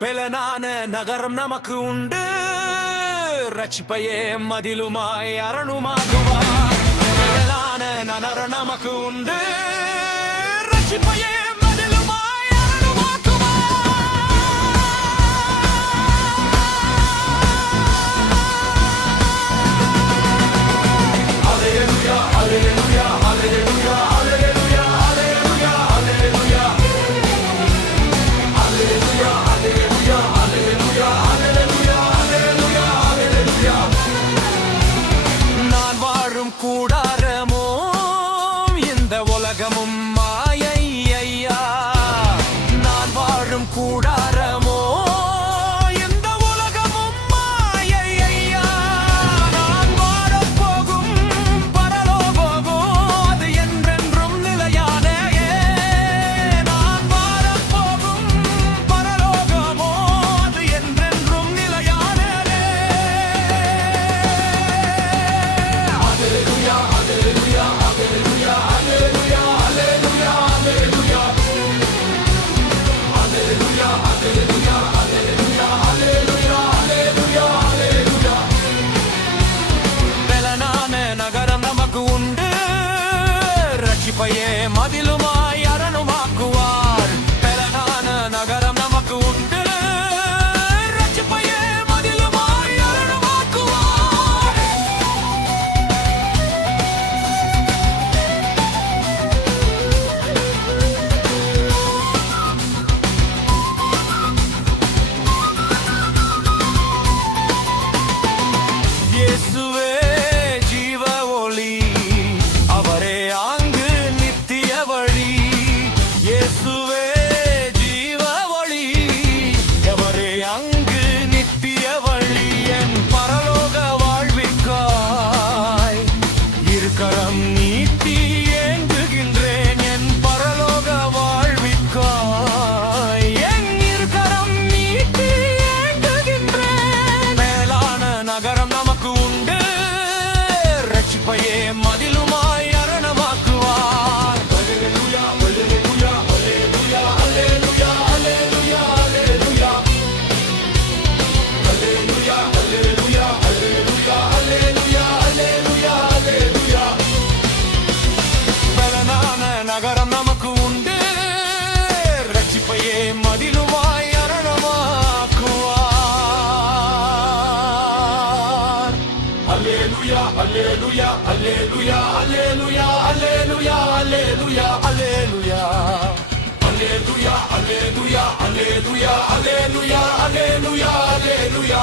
பெலனான நகரம் நமக்கு உண்டு, ரட்சிப்பையே மதிலுமாய் அரணுமாக்குவார். பெலனான நகரம் நமக்கு உண்டு, ரட்சிப்பையே மதிலுமாய் அரணுமாக்குவார். அல்லேலூயா அல்லேலூயா அல்லேலூயா அல்லேலூயா அல்லேலூயா அல்லேலூயா அல்லேலூயா அல்லேலூயா அல்லேலூயா அல்லேலூயா அல்லேலூயா. நான் வாழும் கூடாரமோ இந்த உலகமும் மாயை ஐயா. நான் வாழும் கூடாரமோ இந்த உலகமும் மாயை ஐயா. நான் வாழப் போகும் பரலோகமோ அது என்றென்றும் நிலையான. நான் வாழப் போகும் பரலோகமோ அது என்றென்றும் நிலையான. அல்லேலூயா அல்லேலூயா அல்லேலூயா அல்லேலூயா அல்லேலூயா அல்லேலூயா அல்லேலூயா அல்லேலூயா அல்லேலூயா அல்லேலூயா அல்லேலூயா அல்லேலூயா. பெலனான நகரம் நமக்கு உண்டு, ரட்சிப்பையே மதிலுமாய் அரணுமாக்குவார். பெலனான நகரம் நமக்கு உண்டு, ரட்சிப்பையே மதிலுமாய் அரணுமாக்குவார். இயேசுவே ஜீவ ஒளி, அவரே அங்கு நித்திய வழி. இயேசுவே ஜீவ ஒளி, அவரே அங்கு நித்திய வழி. என் பரலோக வாழ்விற்காய் இருக்கரம் நீட்டி ஏங்குகின்றேன். என் பரலோக வாழ்விற்காய் என் இருக்கரம் நீட்டி ஏங்குகின்றேன். மேலான நகரம் நமக்கு உண்டு, ரட்சிப்பையே மதிலுமாய் அரணமாக்குவார். அல்லேலூயா அல்லேலூயா அல்லேலூயா அல்லேலூயா அல்லேலூயா அல்லேலூயா அல்லேலூயா அல்லேலூயா அல்லேலூயா அல்லேலூயா அல்லேலூயா அல்லேலூயா. பெலனான நகரம் நமக்கு உண்டு, ரட்சிப்பையே மதிலுமாய் அரணமாக்குவார். அல்லேலூயா அல்லேலூயா அல்லேலூயா அல்லேலூயா அல்லேலூயா அல்லேலூயா அல்லேலூயா அல்லேலூயா அல்லேலூயா அல்லேலூயா அல்லேலூயா அல்லேலூயா அல்லேலூயா.